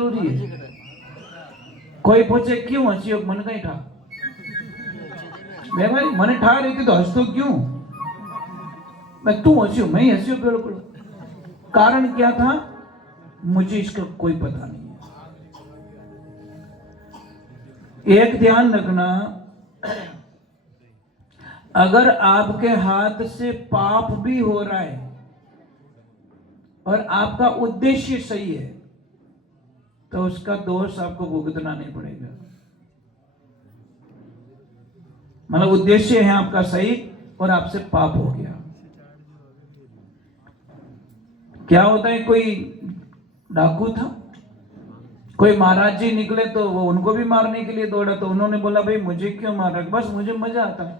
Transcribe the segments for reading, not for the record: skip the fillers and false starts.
जरूरी है। कोई पूछे क्यों हंसी हो, मन कहीं ठा भाई मैंने ठा रही थी तो हंस तो क्यों? मैं तू हंसी हो, मैं ही हंसी हो, बिल्कुल। कारण क्या था मुझे इसका कोई पता नहीं है। एक ध्यान रखना, अगर आपके हाथ से पाप भी हो रहा है और आपका उद्देश्य सही है तो उसका दोष आपको भुगतना नहीं पड़ेगा। मतलब उद्देश्य है आपका सही और आपसे पाप हो गया। क्या होता है, कोई डाकू था, कोई महाराज जी निकले तो वो उनको भी मारने के लिए दौड़ा, तो उन्होंने बोला भाई मुझे क्यों मार रहे, बस मुझे मजा आता है।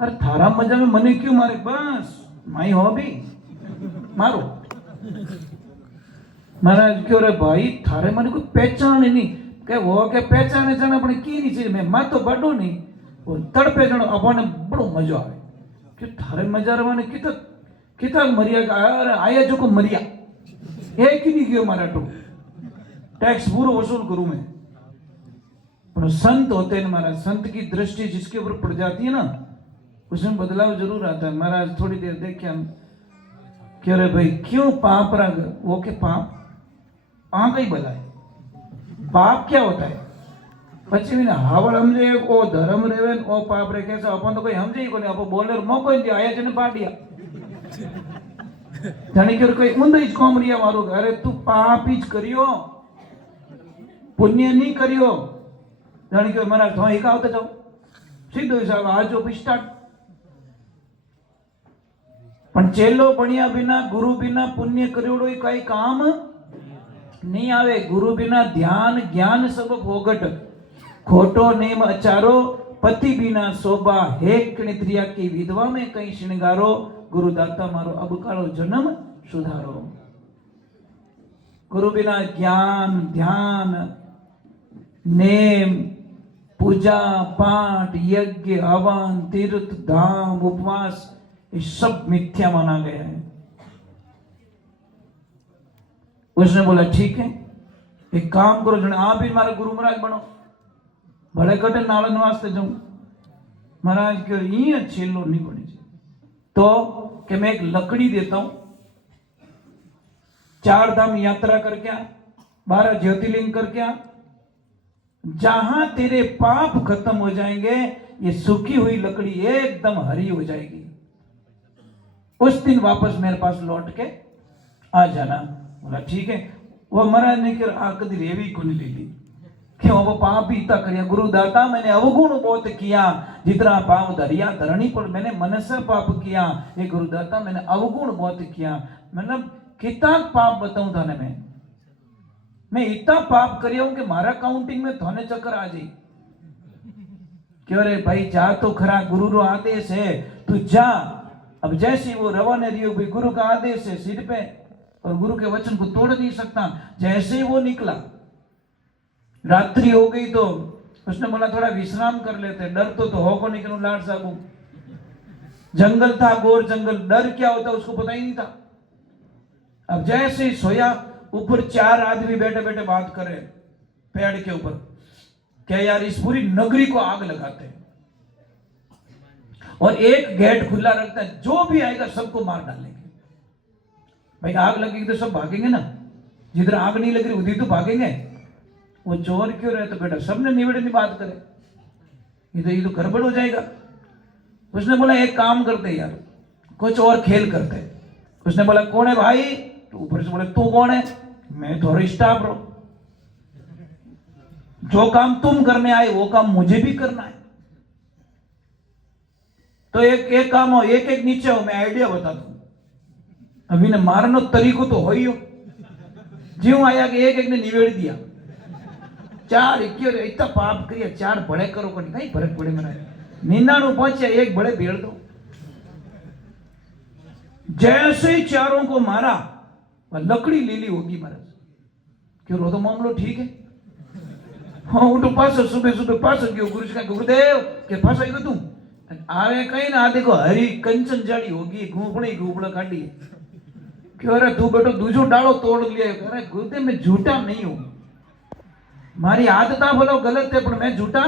अरे थारा मजा में मने क्यों मारे, बस माई हो भी मारो। महाराज क्यों रे भाई थारे मने कोई पहचान नहीं के वो के पहचाने जाना अपने की नहीं चीज में मैं तो बड़ो नहीं वो तड़पे जणो अपने बड़ो मजा आवे कि थारे मजा रवाने किता किता मरिया का अरे आया जो को मरिया एक ही नहीं गयो मारा तो टैक्स पूरा वसूल करूं मैं। पर संत होते हैं महाराज, संत की दृष्टि जिसके ऊपर पड़ जाती है ना उसमें बदलाव जरूर आता है। महाराज थोड़ी देर देखे हम क्यों रे भाई क्यों पाप रंग वो के पाप आंख ही बलाए, पाप क्या होता है પછી વિના હાવળ સમજે ઓ ધર્મ રેવે ઓ પાપ રે કેસે अपन तो कोई समझे ही कोनी अपन बोले मौको ही आया जने पाडिया जाने के कोई उंदे ही कॉम रिया मारो अरे तू पाप ही करियो पुण्य नहीं करियो जाने के मना तो एक आवते जाओ सीधो हिसाब आज जो स्टार्ट। पण चेलो बनिया बिना गुरु बिना पुण्य करियोड़ो कई काम नहीं आवे। गुरु बिना ध्यान ज्ञान सब भोगट खोटो नेम अचारो पति बिना शोभा हे कणित्रिया की विधवा में कई श्रृंगारो गुरुदाता मारो अब कालो जन्म सुधारो। गुरु बिना ज्ञान ध्यान नेम पूजा पाठ यज्ञ हवन तीर्थ धाम उपवास ये सब मिथ्या माना गया है। उसने बोला ठीक है एक काम करो जने आप भी मारा गुरु महाराज बनो भले कटे नालन वास्ते जाऊं। महाराज क्यों ये छेलो नहीं बनी तो कि मैं एक लकड़ी देता हूं 4 धाम यात्रा करके आ 12 ज्योतिर्लिंग करके आ जहां तेरे पाप खत्म हो जाएंगे ये सूखी हुई लकड़ी एकदम हरी हो जाएगी उस दिन वापस मेरे पास लौट के आ जाना। बोला ठीक है। वो महाराज ने कर कदी रेवी को नहीं ले ली क्यों वो पाप भी इतना करिया गुरुदाता मैंने अवगुण बहुत किया जितना पाप धरिया धरणी पर मैंने मन से पाप किया ये गुरुदाता मैंने अवगुण बहुत किया मतलब कितना पाप बताऊं थाने मैं इतना पाप करिया हूं कि मारा काउंटिंग में थाने चक्कर आ जाए। क्यों रे भाई जा तो खरा गुरु रो आदेश है तू जा। अब जैसे वो रवाना रही भाई गुरु का आदेश है सिर पे और गुरु के वचन को तोड़ नहीं सकता। जैसे ही वो निकला रात्रि हो गई तो उसने बोला थोड़ा विश्राम कर लेते डर तो हो को निकलू लाड साहब जंगल था घोर जंगल डर क्या होता उसको पता ही नहीं था। अब जैसे ही सोया ऊपर 4 आदमी बैठे बैठे बात करे पेड़ के ऊपर क्या यार इस पूरी नगरी को आग लगाते हैं और एक गेट खुला रखता है जो भी आएगा सबको मार डालेंगे। भाई आग लगेगी तो सब भागेंगे ना जिधर आग नहीं लग रही उधर तो भागेंगे। वो चोर क्यों रहे तो बेटा सबने निवेड़े नहीं बात करे ये तो गड़बड़ हो जाएगा। उसने बोला एक काम करते यार कुछ और खेल करते। उसने बोला कौन है भाई तो ऊपर से बोले तू कौन है मैं थोड़ा स्टाफ रहो जो काम तुम करने आए वो काम मुझे भी करना है तो एक काम हो एक नीचे हो मैं आइडिया बता दूं। अभी ने मारनो तरीको तो हो ही हो ज्यों आया कि एक ने निवेड़ दिया 4 इतना पाप करिए 4 बड़े करो को नहीं कहीं फर्क पड़े मना 99 पहुंचे एक बड़े भेड़ दो। जैसे ही 4 को मारा लकड़ी ले ली होगी महाराज क्यों रो तो मामलो ठीक है। हाँ उठो पास सुबह सुबह पास गयो गुरु जी का गुरुदेव के पास आई तू आवे कहीं ना देखो हरी कंचन जाड़ी होगी घूपड़ा काटी क्यों अरे तू बेटो दूसरो डालो तोड़ लिया अरे गुरुदेव मैं झूठा नहीं हूं मारी आदत बोलो गलत है, पर मैं झूठा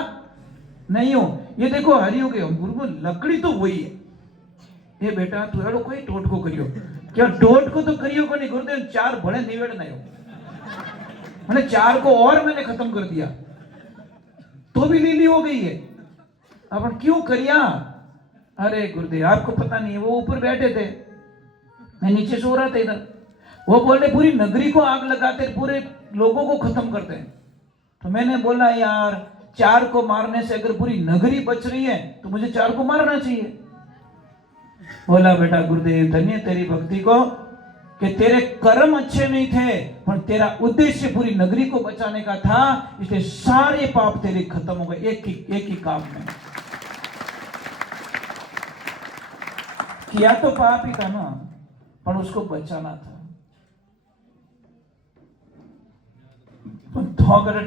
नहीं हूं। ये देखो हरी हो गई गुरु, लकड़ी तो वही है। ये बेटा तू एड़ो कोई टोट को करियो, क्या टोट को तो करियो को नहीं गुरुदेव, 4 बड़े निवेड़ नहीं हो, मैंने 4 को और मैंने खत्म कर दिया, तो भी लीली हो गई है। अपन क्यों करिया? अरे गुरुदेव आपको पता नहीं, वो ऊपर बैठे थे, मैं नीचे सो रहा था इधर, वो बोले पूरी नगरी को आग लगाते, पूरे लोगों को खत्म करते हैं। तो मैंने बोला यार 4 को मारने से अगर पूरी नगरी बच रही है तो मुझे 4 को मारना चाहिए। बोला बेटा गुरुदेव धन्य तेरी भक्ति को कि तेरे कर्म अच्छे नहीं थे, पर तेरा उद्देश्य पूरी नगरी को बचाने का था, इसलिए सारे पाप तेरे खत्म हो गए एक ही काम में। किया तो पाप ही था ना, पर उसको बचाना था। तो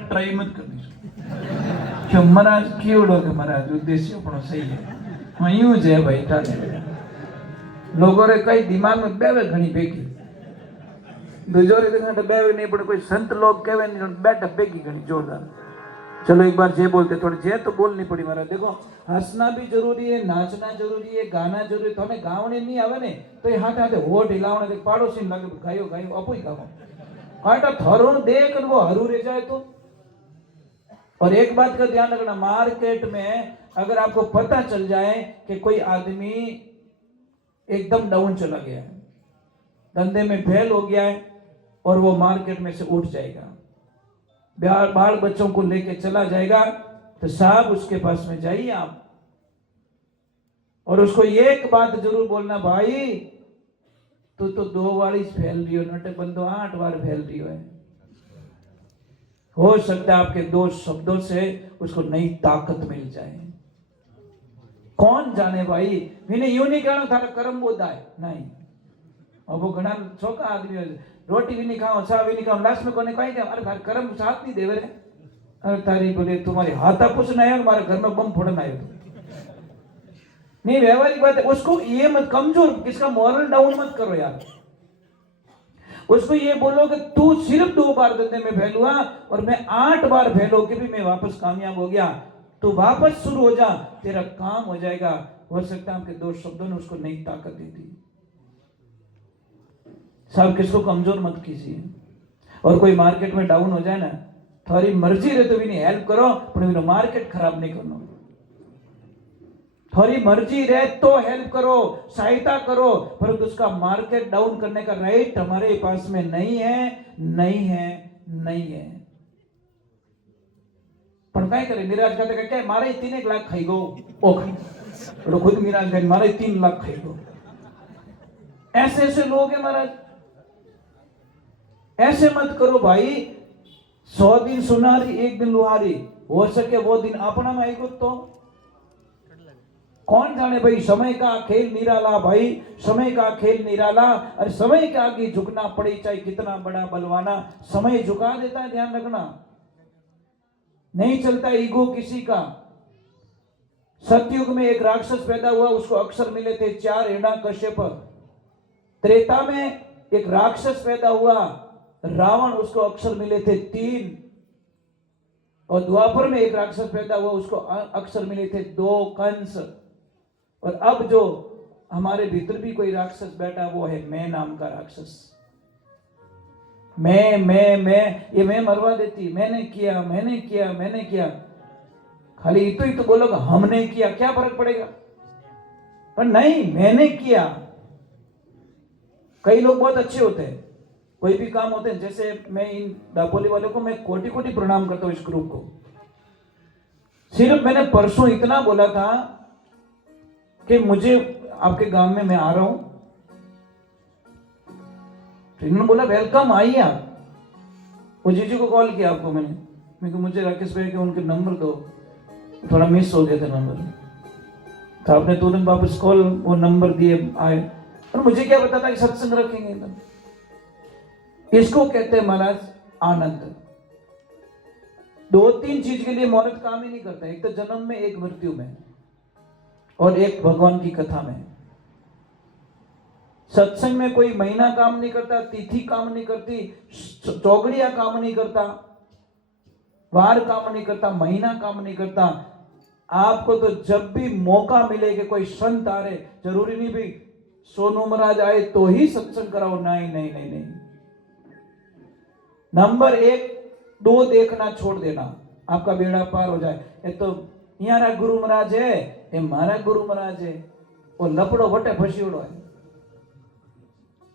ट्राई मत करनी क्यों महाराज, क्यों महाराज उद्देश्य अपनो सही है। हाँ यूं है भाई, लोगों रे कई दिमाग में बेवे घनी बेगी, दुजोरी देखने बेवे नहीं पड़े, कोई संत लोग कहवे नहीं, बैठा बेगी घनी जोरदार। चलो एक बार जे बोलते थोड़ी जे तो बोलनी पड़ी महाराज। देखो हंसना भी जरूरी है, नाचना जरूरी है, गाना जरूरी है। तो हमें गावने नहीं आवे ने तो ये हाथे हाथे होठ हिलावने देख पाड़ोसी लगे गायो गायो अपोई गावो काटा थरो देख वो हरू रह जाए तो। और एक बात का ध्यान रखना, मार्केट में अगर आपको पता चल जाए कि कोई आदमी एकदम डाउन चला गया है, धंधे में फेल हो गया है, और वो मार्केट में से उठ जाएगा, बाल बच्चों को लेके चला जाएगा, तो साहब उसके पास में जाइए आप, और उसको एक बात जरूर बोलना, भाई तू तो 2 बार फेल रही हो, नटे बंदो 8 बार फेल रही हो सकता है आपके 2 शब्दों से उसको नई ताकत मिल जाए। कौन जाने भाई, मैंने यूं नहीं कहना थारा कर्म बोधा है नहीं। और वो घना छोका आदमी रोटी भी नहीं खाओ, चाय भी नहीं खाओ, लास्ट में कोने कहीं अरे थारे कर्म साथ नहीं देवे रे, अरे तारी बोले तुम्हारी हाथा कुछ नहीं है, हमारे घर में बम फोड़ना है तो नहीं। व्यवहारिक बात है, उसको ये मत कमजोर, किसका मॉरल डाउन मत करो यार। उसको ये बोलो कि तू सिर्फ 2 बार धंधे में फेल हुआ और मैं 8 बार फेल होके भी मैं वापस कामयाब हो गया, तू वापस शुरू हो जा, तेरा काम हो जाएगा। हो सकता है आपके 2 शब्दों ने उसको नई ताकत दे दी। साहब किसको कमजोर मत कीजिए। और कोई मार्केट में डाउन हो जाए ना, थारी मर्जी रहे तो भी नहीं हेल्प करो, पर मार्केट खराब नहीं करना। थारी मर्जी रहे तो हेल्प करो, सहायता करो, पर उसका मार्केट डाउन करने का राइट हमारे पास में नहीं है, नहीं है, नहीं है। पर काय करे निराश कहते क्या मारे 3 लाख खाई गो ओ खाई, खुद निराश करे मारे 3 लाख खाई गो। ऐसे ऐसे लोग हैं महाराज, ऐसे मत करो भाई। 100 दिन सुनारी 1 दिन लुहारी, हो सके वो दिन अपना में आएगा तो कौन जाने भाई। समय का खेल निराला भाई, समय का खेल निराला। अरे समय के आगे झुकना पड़े चाहे कितना बड़ा बलवाना, समय झुका देता है, ध्यान रखना। नहीं चलता ईगो किसी का। सतयुग में एक राक्षस पैदा हुआ, उसको अक्षर मिले थे 4 हिरण्यकश्यप। त्रेता में एक राक्षस पैदा हुआ रावण, उसको अक्षर मिले थे 3। और द्वापर में एक राक्षस पैदा हुआ, उसको अक्षर मिले थे 2 कंस। और अब जो हमारे भीतर भी कोई राक्षस बैठा, वो है मैं नाम का राक्षस। मैं ये मैं मरवा देती, मैंने किया मैंने किया मैंने किया। खाली ही तो बोलोगे हमने किया, क्या फर्क पड़ेगा। पर नहीं, मैंने किया। कई लोग बहुत अच्छे होते हैं, कोई भी काम होते हैं, जैसे मैं इन दापोली वालों को मैं कोटि कोटि प्रणाम करता हूं, इस ग्रुप को। सिर्फ मैंने परसों इतना बोला था कि मुझे आपके गांव में मैं आ रहा हूं, तो इन्होंने बोला वेलकम, आइए आप। वो जीजू को कॉल किया आपको मैंने कहा मुझे राकेश भाई के उनके नंबर दो, थोड़ा मिस हो गया था नंबर, तो आपने तुरंत वापस कॉल वो नंबर दिए, आए। और मुझे क्या पता था कि सत्संग रखेंगे एकदम। इसको कहते हैं महाराज आनंद। 2-3 चीज के लिए मुहूर्त काम ही नहीं करता, एक तो जन्म में, एक मृत्यु में, और एक भगवान की कथा में। सत्संग में कोई महीना काम नहीं करता, तिथि काम नहीं करती, चौगड़िया काम नहीं करता, वार काम नहीं करता, महीना काम नहीं करता। आपको तो जब भी मौका मिले कि कोई संत आ रहे, जरूरी नहीं भाई सोनू महाराज आए तो ही सत्संग कराओ, नहीं नहीं नहीं नहीं। नंबर 1 2 देखना छोड़ देना, आपका बेड़ा पार हो जाए। ये तो यारा गुरु महाराज है, ये मारा गुरु महाराज है, वो लपड़ो वटे फसीड़ो है।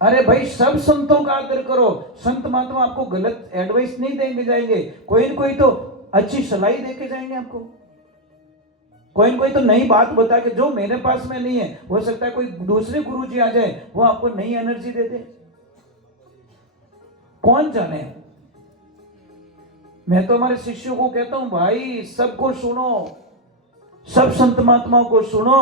अरे भाई सब संतों का आदर करो, संत महात्मा आपको गलत एडवाइस नहीं देंगे जाएंगे, कोई न कोई तो अच्छी सलाह देके जाएंगे आपको, कोई न कोई तो नई बात बता के जो मेरे पास में नहीं है, हो सकता है कोई दूसरे गुरुजी आ जाए वो आपको नई एनर्जी दे दे, कौन जाने। मैं तो हमारे शिष्यों को कहता हूं भाई सबको सुनो, सब संत महात्माओं को सुनो,